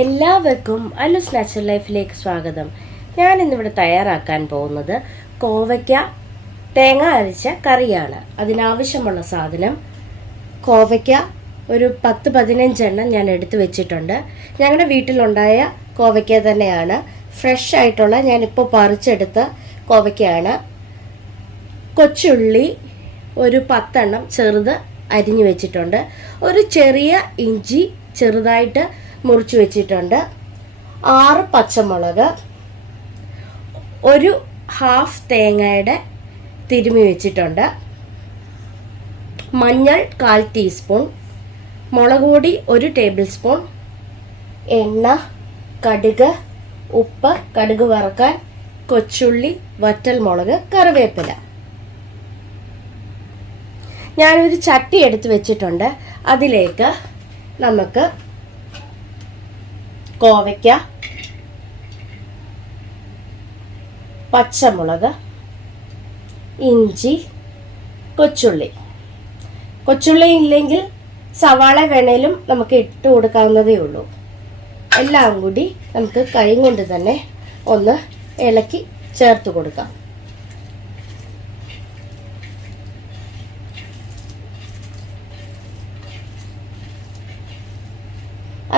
എല്ലാവർക്കും അലുസ് നാച്ചുറൽ ലൈഫിലേക്ക് സ്വാഗതം. ഞാൻ ഇന്നിവിടെ തയ്യാറാക്കാൻ പോകുന്നത് കോവയ്ക്ക തേങ്ങ അരച്ച കറിയാണ്. അതിനാവശ്യമുള്ള സാധനം കോവയ്ക്ക ഒരു 10-15 എണ്ണം ഞാൻ എടുത്തു വെച്ചിട്ടുണ്ട്. ഞങ്ങളുടെ വീട്ടിലുണ്ടായ കോവയ്ക്ക തന്നെയാണ്, ഫ്രഷ് ആയിട്ടുള്ള ഞാനിപ്പോൾ പറിച്ചെടുത്ത കോവയ്ക്കയാണ്. കൊച്ചുള്ളി ഒരു 10 എണ്ണം ചെറുത് അരിഞ്ഞു വെച്ചിട്ടുണ്ട്. ഒരു ചെറിയ ഇഞ്ചി ചെറുതായിട്ട് മുറിച്ച് വെച്ചിട്ടുണ്ട്. 6 പച്ചമുളക്, ഒരു ഹാഫ് തേങ്ങയുടെ തിരുമ്മി വെച്ചിട്ടുണ്ട്. മഞ്ഞൾ 1/4 ടീസ്പൂൺ, മുളക് പൊടി 1 ടേബിൾ സ്പൂൺ, എണ്ണ, കടുക്, ഉപ്പ്, കടുക് വറുക്കാൻ, കൊച്ചുള്ളി, വറ്റൽ മുളക്, കറിവേപ്പില. ഞാനൊരു ചട്ടി എടുത്ത് വെച്ചിട്ടുണ്ട്. അതിലേക്ക് നമുക്ക് കോവയ്ക്ക, പച്ചമുളക്, ഇഞ്ചി, കൊച്ചുള്ളി ഇല്ലെങ്കിൽ സവാള വേണേലും നമുക്ക് ഇട്ട് കൊടുക്കാവുന്നതേ ഉള്ളൂ. എല്ലാം കൂടി നമുക്ക് കൈ കൊണ്ട് തന്നെ ഒന്ന് ഇളക്കി ചേർത്ത് കൊടുക്കാം.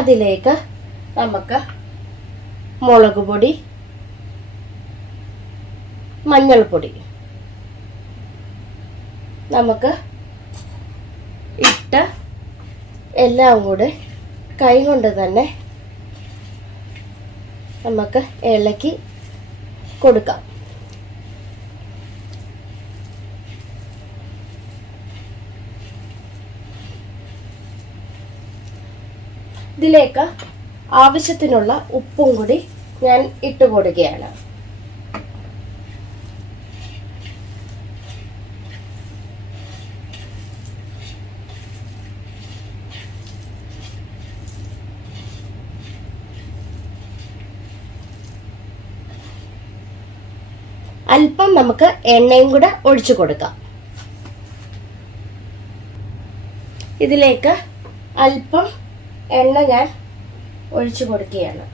അതിലേക്ക് നമുക്ക് മുളക് പൊടി, മഞ്ഞൾപ്പൊടി നമുക്ക് ഇട്ട് എല്ലാം കൂടെ കൈ കൊണ്ട് തന്നെ നമുക്ക് ഇളക്കി കൊടുക്കാം. ഇതിലേക്ക് ആവശ്യത്തിനുള്ള ഉപ്പും കൂടി ഞാൻ ഇട്ട് കൊടുക്കുകയാണ്. അല്പം നമുക്ക് എണ്ണയും കൂടെ ഒഴിച്ചു കൊടുക്കാം. ഇതിലേക്ക് അല്പം എണ്ണ ഞാൻ ഒഴിച്ചു കൊടുക്കുകയാണ്.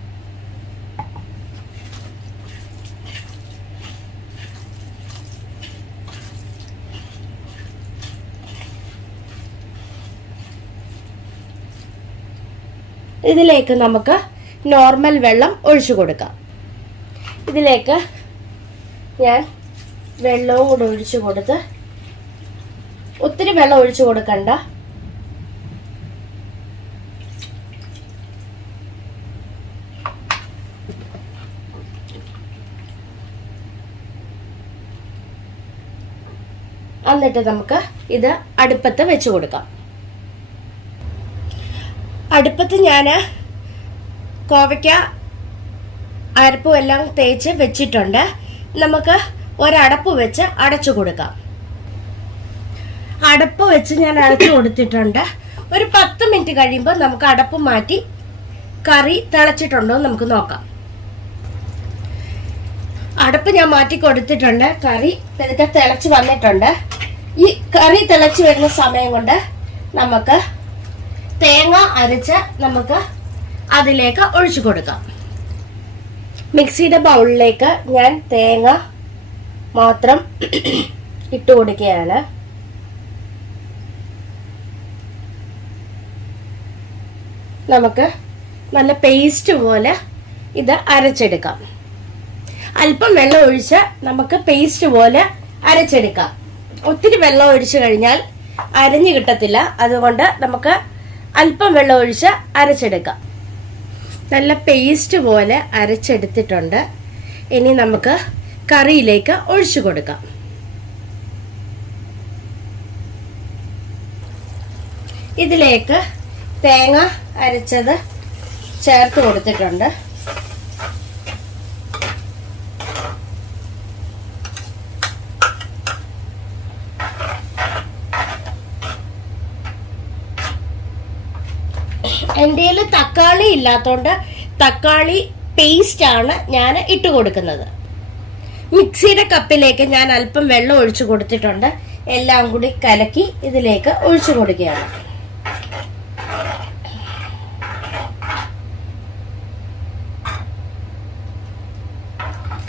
ഇതിലേക്ക് നമുക്ക് നോർമൽ വെള്ളം ഒഴിച്ചു കൊടുക്കാം. ഇതിലേക്ക് ഞാൻ വെള്ളവും കൂടെ ഒഴിച്ചു കൊടുത്ത്, ഒത്തിരി വെള്ളം ഒഴിച്ചു കൊടുക്കണ്ട. എന്നിട്ട് നമുക്ക് ഇത് അടുപ്പത്ത് വെച്ച് കൊടുക്കാം. അടുപ്പത്ത് ഞാൻ കോവയ്ക്ക അരപ്പും എല്ലാം തേച്ച് വെച്ചിട്ടുണ്ട്. നമുക്ക് ഒരടപ്പ് വെച്ച് അടച്ചു കൊടുക്കാം. അടപ്പ് വെച്ച് ഞാൻ അടച്ചു കൊടുത്തിട്ടുണ്ട്. ഒരു 10 മിനിറ്റ് കഴിയുമ്പോൾ നമുക്ക് അടപ്പ് മാറ്റി കറി തിളച്ചിട്ടുണ്ടോ നമുക്ക് നോക്കാം. അടപ്പ് ഞാൻ മാറ്റി കൊടുത്തിട്ടുണ്ട്. കറി ഇതൊക്കെ തിളച്ച് വന്നിട്ടുണ്ട്. ഈ കറി തിളച്ച് വരുന്ന സമയം കൊണ്ട് നമുക്ക് തേങ്ങ അരച്ച് നമുക്ക് അതിലേക്ക് ഒഴിച്ചു കൊടുക്കാം. മിക്സിയുടെ ബൗളിലേക്ക് ഞാൻ തേങ്ങ മാത്രം ഇട്ട് കൊടുക്കുകയാണ്. നമുക്ക് നല്ല പേസ്റ്റ് പോലെ ഇത് അരച്ചെടുക്കാം. അല്പം വെള്ളം ഒഴിച്ച് നമുക്ക് പേസ്റ്റ് പോലെ അരച്ചെടുക്കാം. ഒത്തിരി വെള്ളം ഒഴിച്ചു കഴിഞ്ഞാൽ അരഞ്ഞു കിട്ടത്തില്ല. അതുകൊണ്ട് നമുക്ക് അല്പം വെള്ളം ഒഴിച്ച് അരച്ചെടുക്കാം. നല്ല പേസ്റ്റ് പോലെ അരച്ചെടുത്തിട്ടുണ്ട്. ഇനി നമുക്ക് കറിയിലേക്ക് ഒഴിച്ചു കൊടുക്കാം. ഇതിലേക്ക് തേങ്ങ അരച്ചത് ചേർത്ത് കൊടുത്തിട്ടുണ്ട്. എൻ്റെ കയ്യിൽ തക്കാളി ഇല്ലാത്തതുകൊണ്ട് തക്കാളി പേസ്റ്റ് ആണ് ഞാൻ ഇട്ട് കൊടുക്കുന്നത്. മിക്സിയുടെ കപ്പിലേക്ക് ഞാൻ അല്പം വെള്ളം ഒഴിച്ചു കൊടുത്തിട്ടുണ്ട്. എല്ലാം കൂടി കലക്കി ഇതിലേക്ക് ഒഴിച്ചു കൊടുക്കുകയാണ്.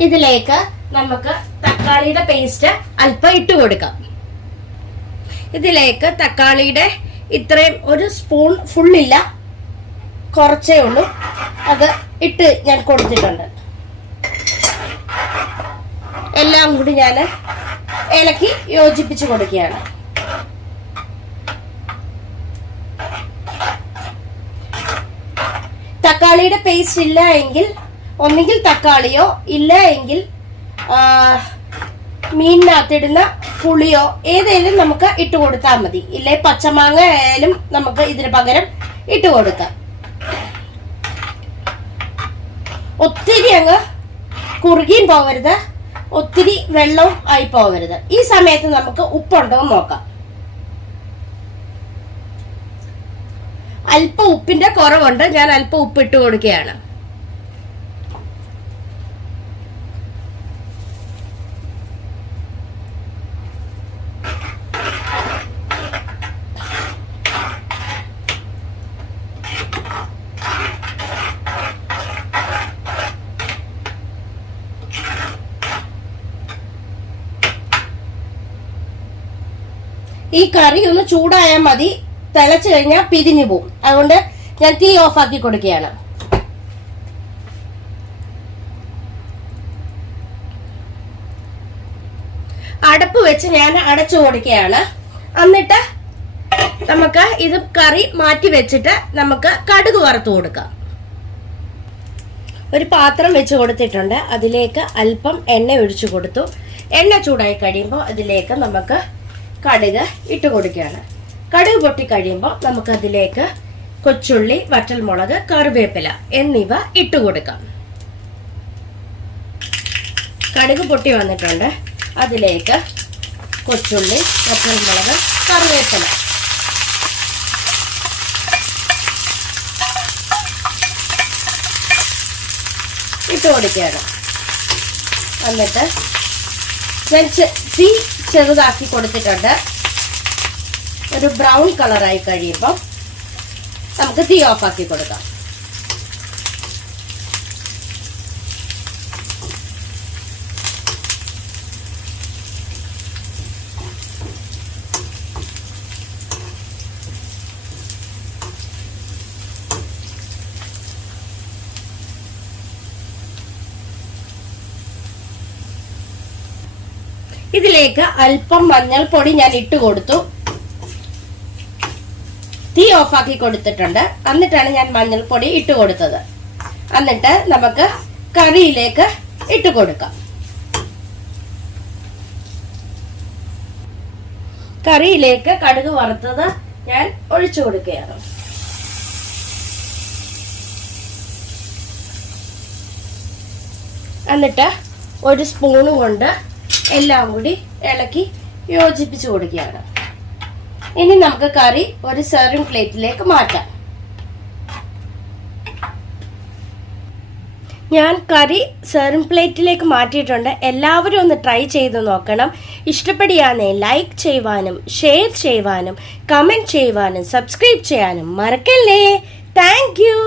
ഇതിലേക്ക് നമുക്ക് തക്കാളിയുടെ പേസ്റ്റ് അല്പം ഇട്ട് കൊടുക്കാം. ഇതിലേക്ക് തക്കാളിയുടെ ഇത്രയും ഒരു സ്പൂൺ ഫുള്ളില്ല, കുറച്ചേ ഉള്ളൂ, അത് ഇട്ട് ഞാൻ കൊടുത്തിട്ടുണ്ട്. എല്ലാം കൂടി ഞാൻ ഇളക്കി യോജിപ്പിച്ച് കൊടുക്കുകയാണ്. തക്കാളിയുടെ പേസ്റ്റ് ഇല്ല എങ്കിൽ ഒന്നുകിൽ തക്കാളിയോ ഇല്ല എങ്കിൽ മീനിനകത്തിടുന്ന പുളിയോ ഏതെങ്കിലും നമുക്ക് ഇട്ട് കൊടുത്താൽ മതി. ഇല്ലേ പച്ചമാങ്ങ ആയാലും നമുക്ക് ഇതിന് പകരം ഇട്ട് കൊടുക്കാം. ഒത്തിരി അങ്ങ് കുറുകിയും പോവരുത്, ഒത്തിരി വെള്ളവും ആയി പോവരുത്. ഈ സമയത്ത് നമുക്ക് ഉപ്പുണ്ടോ എന്ന് നോക്കാം. അല്പം ഉപ്പിന്റെ കുറവുണ്ട്, ഞാൻ അല്പം ഉപ്പ് ഇട്ട് കൊടുക്കുകയാണ്. ഈ കറി ഒന്ന് ചൂടായാൽ മതി, തിളച്ചു കഴിഞ്ഞാൽ പിരിഞ്ഞു പോകും. അതുകൊണ്ട് ഞാൻ തീ ഓഫാക്കി കൊടുക്കുകയാണ്. അടപ്പ് വെച്ച് ഞാൻ അടച്ചു കൊടുക്കുകയാണ്. എന്നിട്ട് നമുക്ക് ഇത് കറി മാറ്റി വെച്ചിട്ട് നമുക്ക് കടുക് വറുത്ത് കൊടുക്കാം. ഒരു പാത്രം വെച്ച് കൊടുത്തിട്ടുണ്ട്, അതിലേക്ക് അല്പം എണ്ണ ഒഴിച്ചു കൊടുത്തു. എണ്ണ ചൂടായി കഴിയുമ്പോൾ അതിലേക്ക് നമുക്ക് കടുക് ഇട്ട് കൊടുക്കുകയാണ്. കടുക് പൊട്ടി കഴിയുമ്പോൾ നമുക്ക് അതിലേക്ക് കൊച്ചുള്ളി, വറ്റൽമുളക്, കറിവേപ്പില എന്നിവ ഇട്ട് കൊടുക്കാം. കടുക് പൊട്ടി വന്നിട്ടുണ്ട്, അതിലേക്ക് കൊച്ചുള്ളി, വറ്റൽമുളക്, കറിവേപ്പില ഇട്ട് കൊടുക്കുകയാണ്. എന്നിട്ട് തീ ചെറുതാക്കി കൊടുത്തിട്ടുണ്ട്. ഒരു ബ്രൗൺ കളറായി കഴിയുമ്പോൾ നമുക്ക് തീ ഓഫാക്കി കൊടുക്കാം. ഇതിലേക്ക് അല്പം മഞ്ഞൾപ്പൊടി ഞാൻ ഇട്ട് കൊടുത്തു. തീ ഓഫാക്കി കൊടുത്തിട്ടുണ്ട്. എന്നിട്ടാണ് ഞാൻ മഞ്ഞൾപ്പൊടി ഇട്ട് കൊടുത്തത്. എന്നിട്ട് നമുക്ക് കറിയിലേക്ക് ഇട്ട് കൊടുക്കാം. കറിയിലേക്ക് കടുക് വറുത്തത് ഞാൻ ഒഴിച്ചു കൊടുക്കുകയാണ്. എന്നിട്ട് ഒരു സ്പൂണ് കൊണ്ട് എല്ലാം കൂടി ഇളക്കി യോജിപ്പിച്ചു കൊടുക്കുകയാണ്. ഇനി നമുക്ക് കറി ഒരു സെർവിംഗ് പ്ലേറ്റിലേക്ക് മാറ്റാം. ഞാൻ കറി സെർവിംഗ് പ്ലേറ്റിലേക്ക് മാറ്റിയിട്ടുണ്ട്. എല്ലാവരും ഒന്ന് ട്രൈ ചെയ്ത് നോക്കണം. ഇഷ്ടപ്പെടുകയാണെ ലൈക്ക് ചെയ്യുവാനും ഷെയർ ചെയ്യുവാനും കമൻറ്റ് ചെയ്യുവാനും സബ്സ്ക്രൈബ് ചെയ്യാനും മറക്കല്ലേ. Thank you.